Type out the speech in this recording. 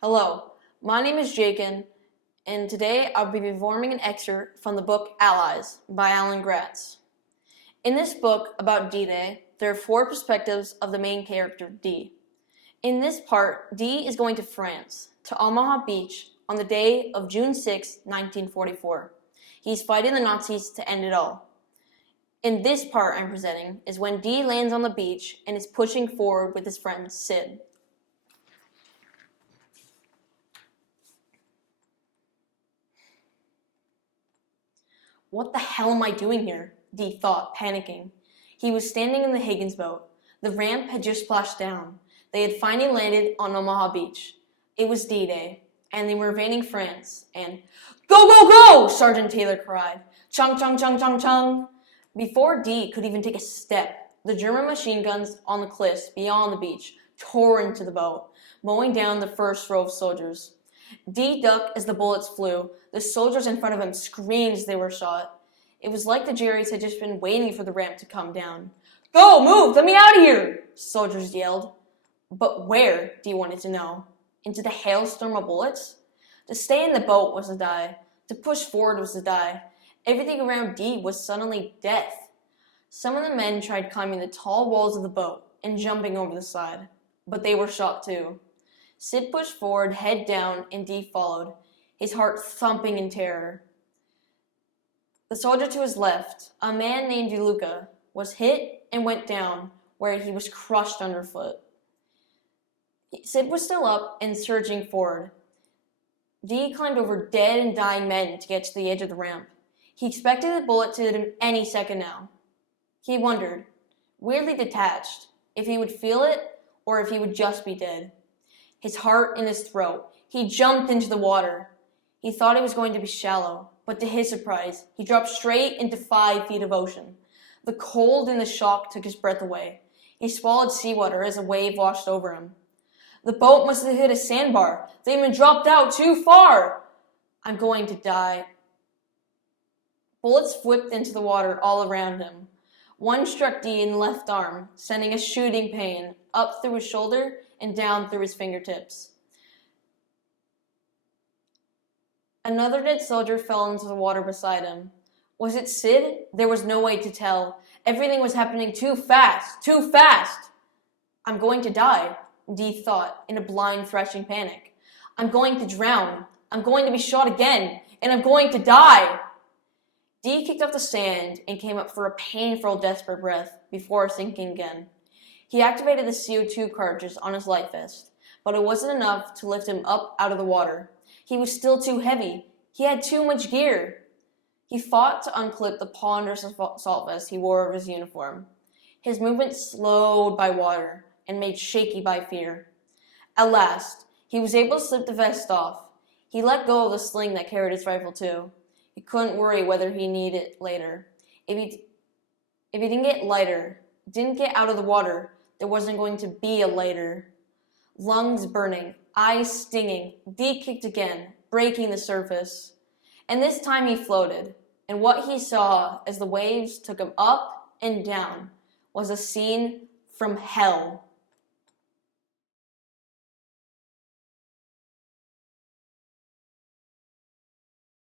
Hello, my name is Jachin, and today I'll be performing an excerpt from the book Allies by Alan Gratz. In this book about D-Day, there are four perspectives of the main character, D. In this part, D is going to France, to Omaha Beach, on the day of June 6, 1944. He's fighting the Nazis to end it all. In this part I'm presenting is when D lands on the beach and is pushing forward with his friend Sid. What the hell am I doing here? D thought, panicking. He was standing in the Higgins boat. The ramp had just splashed down. They had finally landed on Omaha Beach. It was D-Day, and they were invading France, and "Go, go, go!" Sergeant Taylor cried. "Chung, chung, chung, chung, chung!" Before D could even take a step, the German machine guns on the cliffs beyond the beach tore into the boat, mowing down the first row of soldiers. D ducked as the bullets flew. The soldiers in front of him screamed as they were shot. It was like the Jerrys had just been waiting for the ramp to come down. "Go, move, let me out of here!" soldiers yelled. But where, D wanted to know? Into the hailstorm of bullets? To stay in the boat was to die. To push forward was to die. Everything around D was suddenly death. Some of the men tried climbing the tall walls of the boat and jumping over the side, but they were shot too. Sid pushed forward, head down, and D followed, his heart thumping in terror. The soldier to his left, a man named DeLuca, was hit and went down, where he was crushed underfoot. Sid was still up and surging forward. D climbed over dead and dying men to get to the edge of the ramp. He expected the bullet to hit him any second now. He wondered, weirdly detached, if he would feel it or if he would just be dead. His heart in his throat. He jumped into the water. He thought it was going to be shallow, but to his surprise, he dropped straight into 5 feet of ocean. The cold and the shock took his breath away. He swallowed seawater as a wave washed over him. The boat must have hit a sandbar. They had been dropped out too far. "I'm going to die." Bullets whipped into the water all around him. One struck D in the left arm, sending a shooting pain up through his shoulder and down through his fingertips. Another dead soldier fell into the water beside him. Was it Sid? There was no way to tell. Everything was happening too fast, too fast. "I'm going to die," D thought in a blind, thrashing panic. "I'm going to drown. I'm going to be shot again, and I'm going to die." D kicked off the sand and came up for a painful, desperate breath before sinking again. He activated the CO2 cartridges on his life vest, but it wasn't enough to lift him up out of the water. He was still too heavy. He had too much gear. He fought to unclip the ponderous assault vest he wore over his uniform. His movement slowed by water and made shaky by fear. At last, he was able to slip the vest off. He let go of the sling that carried his rifle too. He couldn't worry whether he needed it later. If he didn't get out of the water, there wasn't going to be a later. Lungs burning, eyes stinging, D kicked again, breaking the surface. And this time he floated, and what he saw as the waves took him up and down was a scene from hell.